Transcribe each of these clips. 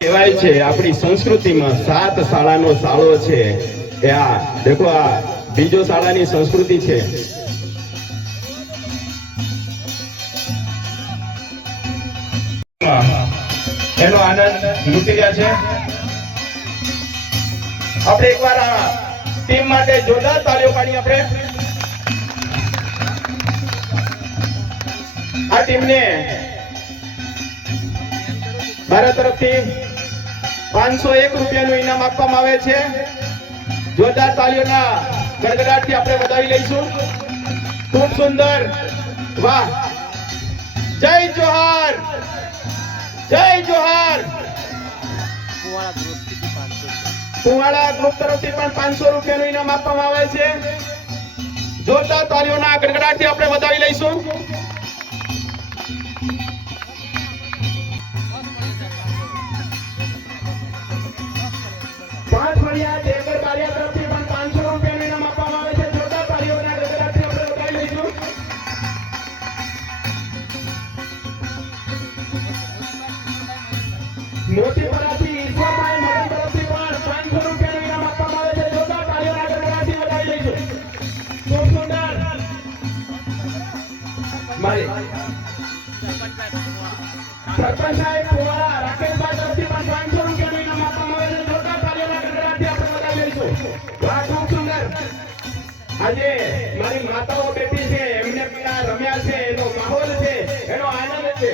કહેવાય છે આપણી સંસ્કૃતિમાં 7 શાળાનો શાળો છે એ આ દેખો આ બીજો શાળાની સંસ્કૃતિ છે। એનો આનંદ લૂટી રહ્યા છે। આપણે એકવાર આ ટીમ માટે જોરદાર તાળીઓ પાડી આપણે આ ટીમને મારા તરફથી 501 રૂપિયાનું ઇનામ આપવામાં આવે છે। જોરદાર તાળીઓના ગડગડાટથી આપણે વધાવી લઈશું। ખૂબ સુંદર, વાહ, જય જોહાર, જય જોહાર। કુવાડા ગ્રુપ તરફથી પણ 500 રૂપિયાનું ઇનામ આપવામાં આવે છે। જોરદાર તાળીઓના ગડગડાટથી આપણે વધાવી લઈશું। મોટી પરાથી ઈશ્વરભાઈ મોટી તરફથી પણ 500 રૂપિયાનું ઇનામ આપવામાં આવે છે। જોરદાર તાળીઓના ગડગડાટથી વધાવી લઈશું। ખૂબ સુંદર, મારી સરપંચ સાહેબ કુવાડા રાકેશભાઈ તરફથી પણ 500 રૂપિયાનું ઇનામ આપવામાં આવે છે। જોરદાર તાળીઓના ગડગડાટથી આપણે વધાવી લઈશું। વાહ, ખૂબ સુંદર। આજે મારી માતાઓ બેઠી છે, એમને પણ રમ્યા છે, એનો માહોલ છે, એનો આનંદ છે।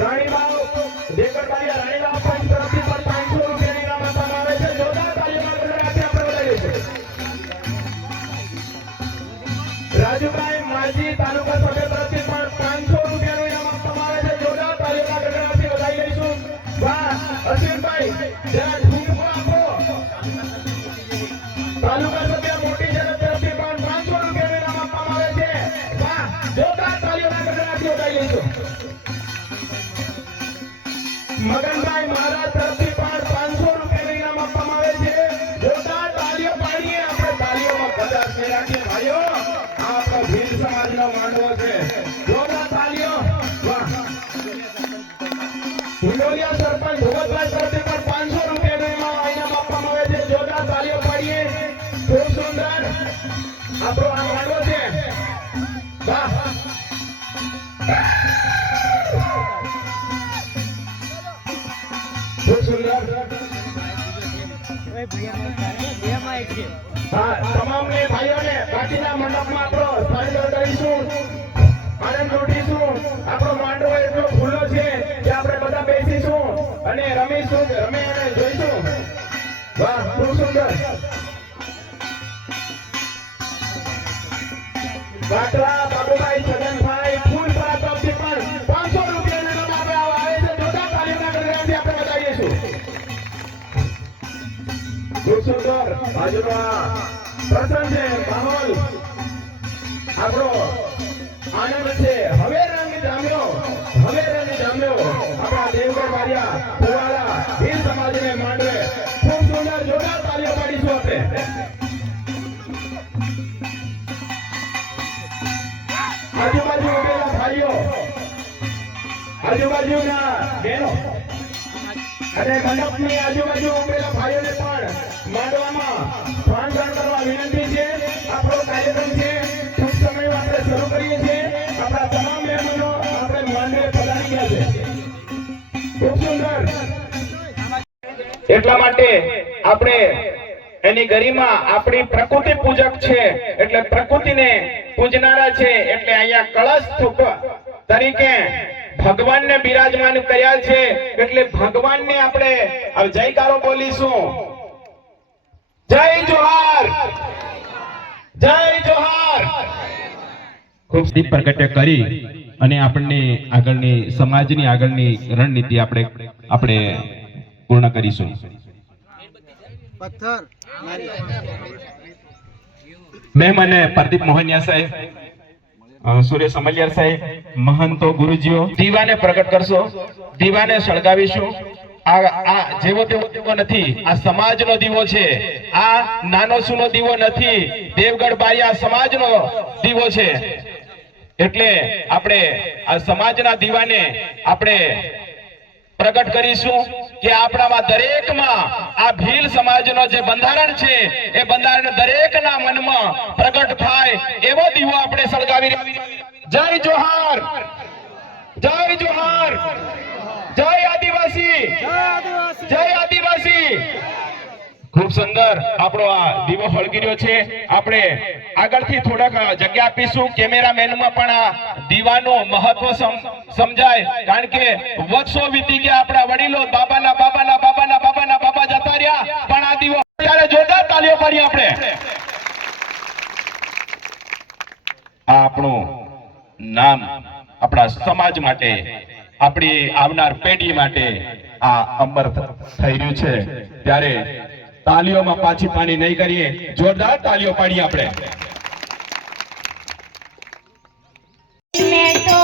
રાણીબાવ દેવગઢબારિયા રાણીબાવ પંચ તરફથી પણ 500 રૂપિયાનું ઇનામ આપવામાં આવે છે। જોરદાર તાળીઓના ગડગડાટથી આપણે વધાવીએ છીએ। રાજુભાઈ માજી તાલુકા સભ્ય તરફથી પણ 500 રૂપિયાનું ઇનામ આપવામાં આવે છે। જોરદાર તાળીઓના ગડગડાટથી વધાવી લઈશું। વાહ, અશ્વિનભાઈ જરા ઠૂંકો આપો। તાલુકા સભ્ય મોટી જનત તરફથી પણ 500 રૂપિયાનું ઇનામ આપવામાં આવે છે। વાહ, જોરદાર તાળીઓના ગડગડાટથી વધાવી લઈશું। મગનભાઈ મહારાજ તરફથી પણ 500 રૂપિયાનું ઇનામ આપવામાં આવે છે। જોરદાર તાળીઓ પાડીએ આપણે, તાળીઓમાં કદાચ રાખીએ ભાઈઓ, આ આપણો ભીલ સમાજનો માંડવો છે। જોરદાર તાળીઓ, વાહ। હિંડોલિયા સરપંચ ભગતભાઈ તરફથી પણ 500 રૂપિયાનું ઇનામ આપવામાં આવે છે। જોરદાર તાળીઓ પાડીએ, ખૂબ સુંદર આપણો આ માંડવો છે। વાહ, ખૂબ સુંદર। હા, તમામને ભાઈઓને બાકીના મંડપમાં આપણો સ્થાન કરીશું, આનંદ લૂટીશું। આપણો માંડવો એટલો ખુલ્લો છે કે આપણે બધા બેસીશું અને રમીશું, રમે અને જોઈશું। વાહ, ખૂબ સુંદર। કાટલા બાબુભાઈ છગનભાઈ ફૂલપરા તરફથી પણ 500 રૂપિયાનું ઇનામ આપવામાં આવે છે। જોરદાર તાળીઓના ગડગડાટથી આપણે વધાવીશું। ખૂબ સુંદર બાજુનો આ પ્રસંગ છે, માહોલ આપણો આનંદ છે। હવે રંગ જામ્યો, હવે રંગ જામ્યો આપણા દેવગઢ બારિયા કુવાડા ભીલ સમાજને માંડવે। ખૂબ સુંદર, જોરદાર તાળીઓ પાડીશું આપણે। આજુબાજુ ઉભેલા ભાઈઓ, આજુબાજુના બહેનો અને મંડપની આજુબાજુ ઉભેલા ભાઈઓને પણ માંડવામાં સ્વાગત કરવા વિનંતી છે। આપણો કાર્યક્રમ છે, ટૂંક સમયમાં આપણે શરૂ કરીએ છીએ। આપણા તમામ મહેમાનો આપણે માંડવે પધારી ગયા છે। ખૂબ સુંદર, એટલા માટે આપણે એની ગરિમા આપણી પ્રકૃતિ પૂજક છે, એટલે પ્રકૃતિને પૂજનારા છે, એટલે અહીંયા કળશ તરીકે ભગવાનને બિરાજમાન કર્યા છે, એટલે ભગવાનને આપણે જયકારો બોલીશું। જય જોહાર, જય જોહાર। ખૂબ દીપ પ્રગટ્ય કરી અને આપણને આગળની સમાજની આગળની રણનીતિ આપણે પૂર્ણ કરીશું। મહેમાને પ્રદીપ મોહનિયા સાહેબ, સુરેશ અમલિયાર સાહેબ, મહંતો ગુરુજીઓ દીવાને પ્રગટ કરશો, દીવાને સળગાવીશું। આ જેવો તેવો દીવો નથી, આ સમાજનો દીવો છે। આ નાનો સૂનો દીવો નથી, દેવગઢ બારિયા સમાજનો દીવો છે। એટલે આપણે આ સમાજના દીવાને આપણે પ્રગટ કરીશું કે આપણામાં દરેકમાં આ ભીલ સમાજનો જે બંધારણ છે એ બંધારણ દરેકના મનમાં પ્રગટ થાય એવો દીવો આપણે સળગાવી જય જોહાર, જય જોહાર, જય આદિવાસી, જય આદિવાસી. ખૂબ સુંદર આપણો આ દીવો સળગી રહ્યો છે. આપણે આગળથી થોડાક જગ્યા આપીશું કેમેરામેનમાં પણ આ દીવાનું મહત્વ સમજાય, કારણ કે વર્ષો વીતી ગયા, આપણા વડીલો બાબાના બાબાના બાબાના બાબાના બાબા જતા રહ્યા, પણ આ દીવો ત્યારે જોરદાર તાળીઓ પાડી આપણે. આ આપણું નામ આપણા સમાજ માટે, આપણી આવનાર પેઢી માટે આ અમર થઈ રહ્યું છે. ત્યારે તાલીઓમાં પાછી પાણી નહીં કરીએ, જોરદાર તાલીઓ પાડીએ આપણે. મેં તો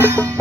Thank you.